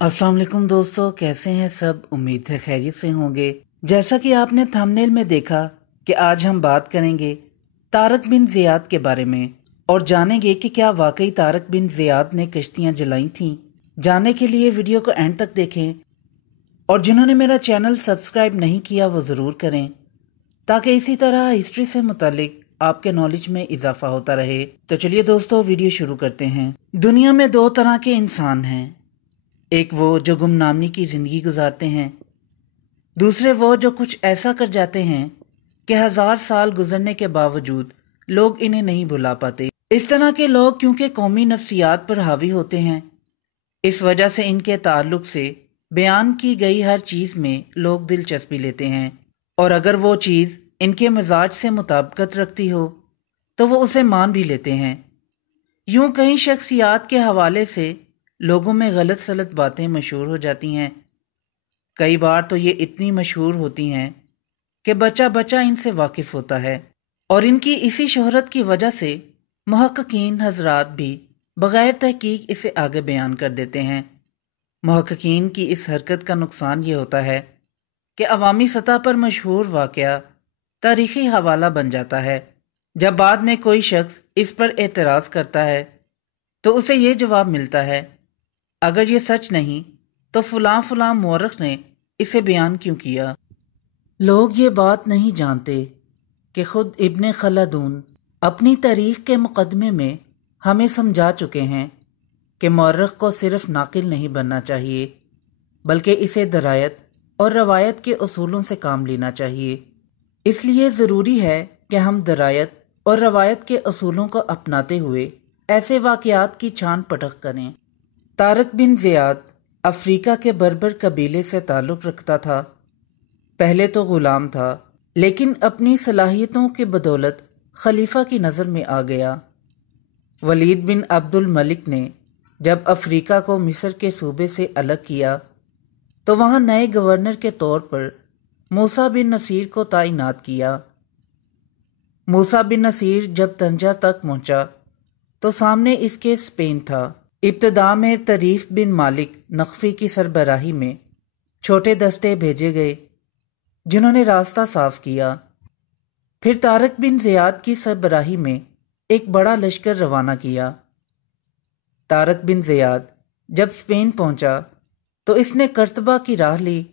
अस्सलाम वालेकुम दोस्तों, कैसे हैं सब। उम्मीद है खैरियत से होंगे। जैसा कि आपने थंबनेल में देखा कि आज हम बात करेंगे तारक बिन ज़ियाद के बारे में और जानेंगे कि क्या वाकई तारक बिन ज़ियाद ने कश्तियां जलाई थीं। जानने के लिए वीडियो को एंड तक देखें और जिन्होंने मेरा चैनल सब्सक्राइब नहीं किया वो ज़रूर करें ताकि इसी तरह हिस्ट्री से मुतालिक आपके नॉलेज में इजाफा होता रहे। तो चलिए दोस्तों, वीडियो शुरू करते हैं। दुनिया में दो तरह के इंसान हैं, एक वो जो गुमनामी की जिंदगी गुजारते हैं, दूसरे वो जो कुछ ऐसा कर जाते हैं कि 1000 साल गुजरने के बावजूद लोग इन्हें नहीं भुला पाते। इस तरह के लोग क्योंकि कौमी नफ्सियात पर हावी होते हैं, इस वजह से इनके ताल्लुक से बयान की गई हर चीज में लोग दिलचस्पी लेते हैं और अगर वो चीज इनके मिजाज से मुताबिकत रखती हो तो वो उसे मान भी लेते हैं। यूं कई शख्सियात के हवाले से लोगों में गलत सलत बातें मशहूर हो जाती हैं। कई बार तो ये इतनी मशहूर होती हैं कि बच्चा बच्चा इनसे वाकिफ होता है और इनकी इसी शोहरत की वजह से मुहक्किकीन हजरात भी बगैर तहकीक इसे आगे बयान कर देते हैं। मुहक्किकीन की इस हरकत का नुकसान ये होता है कि अवामी सतह पर मशहूर वाकया तारीखी हवाला बन जाता है। जब बाद में कोई शख्स इस पर एतराज़ करता है तो उसे ये जवाब मिलता है, अगर ये सच नहीं तो फलां फलां मौरख ने इसे बयान क्यों किया। लोग ये बात नहीं जानते कि खुद इब्न खलदून अपनी तारीख के मुकदमे में हमें समझा चुके हैं कि मौरख को सिर्फ नाकिल नहीं बनना चाहिए बल्कि इसे दरायत और रवायत के उसूलों से काम लेना चाहिए। इसलिए ज़रूरी है कि हम दरायत और रवायत के उसूलों को अपनाते हुए ऐसे वाक़यात की छान पटक करें। तारक बिन ज़ियाद अफ्रीका के बर्बर कबीले से ताल्लुक़ रखता था। पहले तो ग़ुलाम था, लेकिन अपनी सलाहियतों की बदौलत खलीफा की नज़र में आ गया। वलीद बिन अब्दुल मलिक ने जब अफ्रीका को मिस्र के सूबे से अलग किया तो वहाँ नए गवर्नर के तौर पर मूसा बिन नसीर को तैनात किया। मूसा बिन नसीर जब तंजा तक पहुंचा तो सामने इसके स्पेन था। इब्तदा में तरीफ बिन मालिक नकफी की सरबराही में छोटे दस्ते भेजे गए जिन्होंने रास्ता साफ किया। फिर तारक बिन ज़ियाद की सरबराही में एक बड़ा लश्कर रवाना किया। तारक बिन ज़ियाद जब स्पेन पहुंचा तो इसने कर्तबा की राह ली,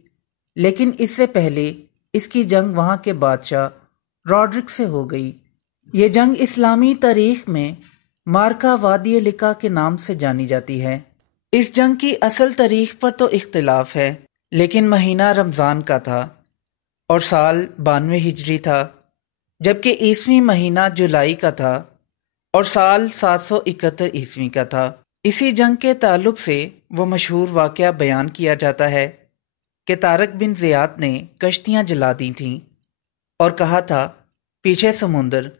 लेकिन इससे पहले इसकी जंग वहां के बादशाह रॉड्रिक से हो गई। ये जंग इस्लामी तारीख में मार्का वादी लिका के नाम से जानी जाती है। इस जंग की असल तारीख पर तो इख्तिलाफ है, लेकिन महीना रमज़ान का था और साल 92 हिजरी था, जबकि ईसवी महीना जुलाई का था और साल 771 ईस्वी का था। इसी जंग के ताल्लुक से वो मशहूर वाक़या बयान किया जाता है कि तारक बिन ज़ियाद ने कश्तियाँ जला दी थीं और कहा था, पीछे समुंदर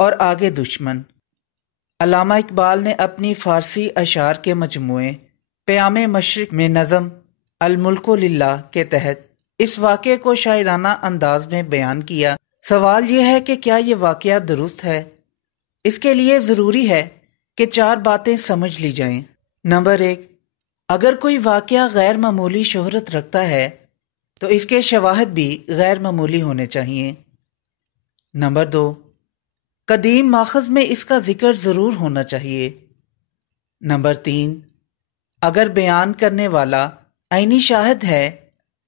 और आगे दुश्मन। अल्लामा इकबाल ने अपनी फ़ारसी अशार के मजमूए क़याम मशरिक़ में नज़म अल मुल्कु लिल्लाह के तहत इस वाक़े को शायराना अंदाज में बयान किया। सवाल यह है कि क्या ये वाक़या दुरुस्त है। इसके लिए ज़रूरी है कि 4 बातें समझ ली जाएं। नंबर 1, अगर कोई वाक़या गैर मामूली शोहरत रखता है तो इसके शवाहिद भी गैर मामूली होने चाहिए। नंबर 2, कदीम माखज़ में इसका जिक्र ज़रूर होना चाहिए। नंबर 3, अगर बयान करने वाला आईनी शाहिद है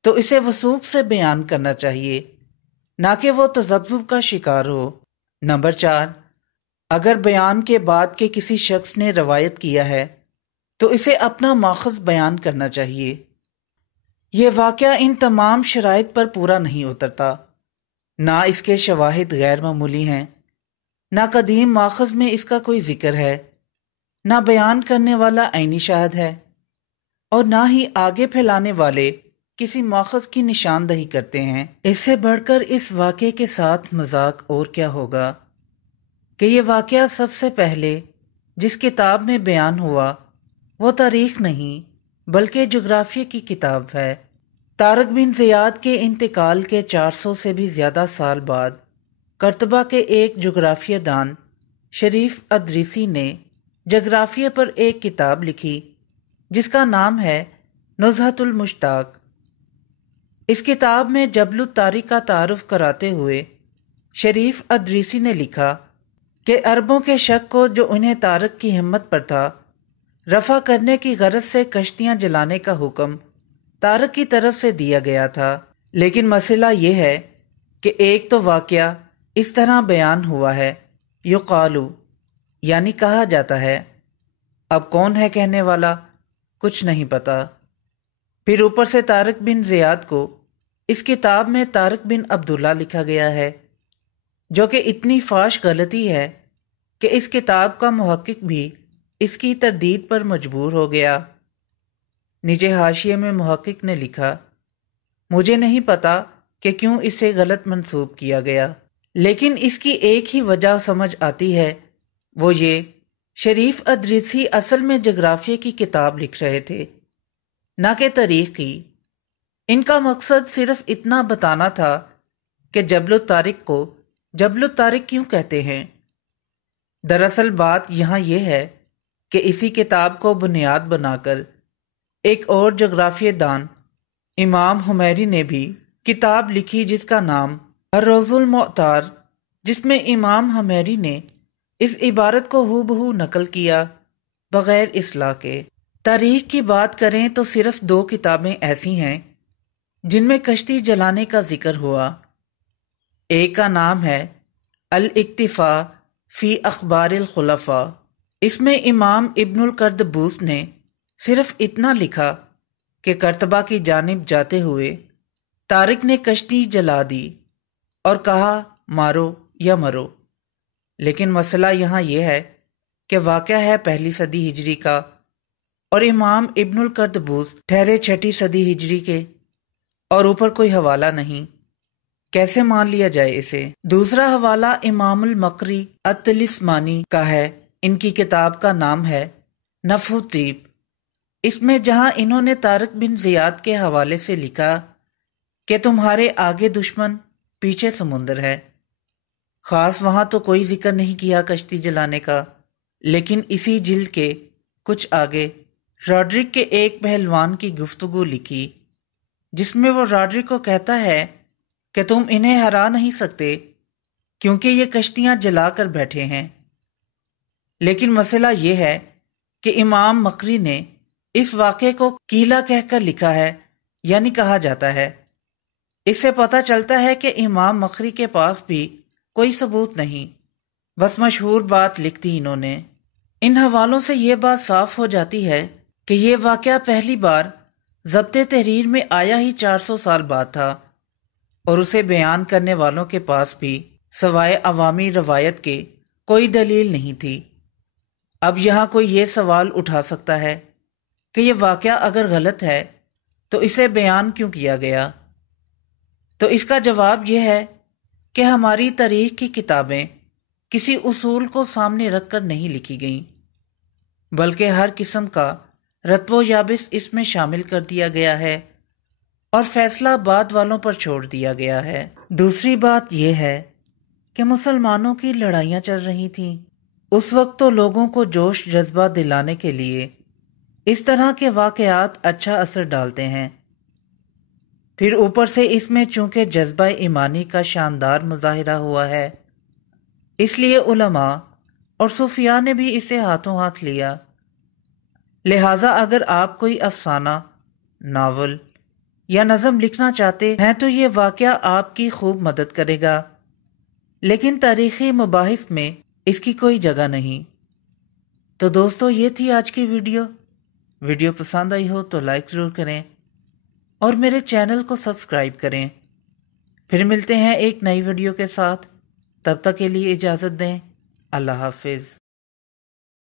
तो इसे वसूख से बयान करना चाहिए, ना कि वो तज़ब्ज़ुब का शिकार हो। नंबर 4, अगर बयान के बाद के किसी शख्स ने रवायत किया है तो इसे अपना माखज़ बयान करना चाहिए। यह वाक़या इन तमाम शराइत पर पूरा नहीं उतरता। ना इसके शवाहिद गैर मामूली हैं, ना कदीम माखज़ में इसका कोई जिक्र है, ना बयान करने वाला आईनी शाहिद है और ना ही आगे फैलाने वाले किसी माखज़ की निशानदही करते हैं। इससे बढ़कर इस वाक़े के साथ मजाक और क्या होगा कि ये वाक़या सबसे पहले जिस किताब में बयान हुआ वो तारीख नहीं बल्कि जोग्राफिया की किताब है। तारक बिन ज़ियाद के इंतकाल के 400 से भी ज़्यादा साल बाद कर्तबा के एक जोग्राफिया दान शरीफ अदरीसी ने जोग्राफिया पर एक किताब लिखी जिसका नाम है نزہۃ المشتاق۔ اس کتاب میں جبل الطارق کا تعارف کراتے ہوئے شریف ادریسی نے لکھا کہ عربوں کے شک کو جو انہیں طارق کی ہمت پر تھا رفع کرنے کی غرض سے کشتیاں جلانے کا حکم طارق کی طرف سے دیا گیا تھا، لیکن مسئلہ یہ ہے کہ ایک تو واقعہ اس طرح بیان ہوا ہے، یقالو یعنی کہا جاتا ہے، اب کون ہے کہنے والا کچھ نہیں پتا۔ پھر اوپر سے طارق بن زیاد کو اس کتاب میں طارق بن عبداللہ لکھا گیا ہے، جو کہ اتنی فاش غلطی ہے کہ اس کتاب کا محقق بھی اس کی تردید پر مجبور ہو گیا۔ نیچے حاشیے میں محقق نے لکھا، مجھے نہیں پتا کہ کیوں اسے غلط منسوب کیا گیا، لیکن اس کی ایک ہی وجہ سمجھ آتی ہے، وہ یہ شریف ادریسی اصل میں جغرافیہ کی کتاب لکھ رہے تھے، نہ کہ تاریخ کی۔ ان کا مقصد صرف اتنا بتانا تھا کہ جبل الطارق کو جبل الطارق کیوں کہتے ہیں۔ دراصل بات یہاں یہ ہے کہ اسی کتاب کو بنیاد بنا کر ایک اور جغرافیہ دان امام حمیری نے بھی کتاب لکھی جس کا نام الروض المعتار، جس میں امام حمیری نے اس عبارت کو ہو بہو نقل کیا بغیر اصلاح کے۔ تاریخ کی بات کریں تو صرف 2 کتابیں ایسی ہیں جن میں کشتی جلانے کا ذکر ہوا۔ ایک کا نام ہے الاکتفاء فی اخبار الخلفاء، اس میں امام ابن القردبوس نے صرف اتنا لکھا کہ کرتبہ کی جانب جاتے ہوئے طارق نے کشتی جلا دی اور کہا مارو یا مرو، لیکن مسئلہ یہاں یہ ہے کہ واقعہ ہے 1 صدی ہجری کا اور امام ابن القردبوس ٹھہرے 6 صدی ہجری کے، اور اوپر کوئی حوالہ نہیں، کیسے مان لیا جائے اسے؟ دوسرا حوالہ امام المقری الطلسمانی کا ہے، ان کی کتاب کا نام ہے نفح الطیب۔ اس میں جہاں انہوں نے طارق بن زیاد کے حوالے سے لکھا کہ تمہارے آگے دشمن پیچھے سمندر ہے، خاص وہاں تو کوئی ذکر نہیں کیا کشتی جلانے کا، لیکن اسی جلد کے کچھ آگے راڈرک کے ایک پہلوان کی گفتگو لکھی جس میں وہ راڈرک کو کہتا ہے کہ تم انہیں ہرا نہیں سکتے کیونکہ یہ کشتیاں جلا کر بیٹھے ہیں۔ لیکن مسئلہ یہ ہے کہ امام مقری نے اس واقعے کو کیلا کہہ کر لکھا ہے، یعنی کہا جاتا ہے۔ اس سے پتہ چلتا ہے کہ امام مقری کے پاس بھی کوئی ثبوت نہیں، بس مشہور بات لکھ دی انہوں نے۔ ان حوالوں سے یہ بات صاف ہو جاتی ہے کہ یہ واقعہ پہلی بار ضبط تحریر میں آیا ہی 400 سال بعد تھا، اور اسے بیان کرنے والوں کے پاس بھی سوائے عوامی روایت کے کوئی دلیل نہیں تھی۔ اب یہاں کوئی یہ سوال اٹھا سکتا ہے کہ یہ واقعہ اگر غلط ہے تو اسے بیان کیوں کیا گیا؟ تو اس کا جواب یہ ہے کہ ہماری تاریخ کی کتابیں کسی اصول کو سامنے رکھ کر نہیں لکھی گئیں، بلکہ ہر قسم کا رتب و یابس اس میں شامل کر دیا گیا ہے اور فیصلہ بعد والوں پر چھوڑ دیا گیا ہے۔ دوسری بات یہ ہے کہ مسلمانوں کی لڑائیاں چل رہی تھیں، اس وقت تو لوگوں کو جوش جذبہ دلانے کے لیے اس طرح کے واقعات اچھا اثر ڈالتے ہیں۔ پھر اوپر سے اس میں چونکہ جذبہ ایمانی کا شاندار مظاہرہ ہوا ہے، اس لیے علماء اور صوفیاء نے بھی اسے ہاتھوں ہاتھ لیا۔ لہٰذا اگر آپ کوئی افسانہ، ناول یا نظم لکھنا چاہتے ہیں تو یہ واقعہ آپ کی خوب مدد کرے گا، لیکن تاریخی مباحث میں اس کی کوئی جگہ نہیں۔ تو دوستو، یہ تھی آج کی ویڈیو پسند آئی ہو تو لائک ضرور کریں اور میرے چینل کو سبسکرائب کریں۔ پھر ملتے ہیں ایک نئی ویڈیو کے ساتھ، تب تک کے لیے اجازت دیں۔ اللہ حافظ۔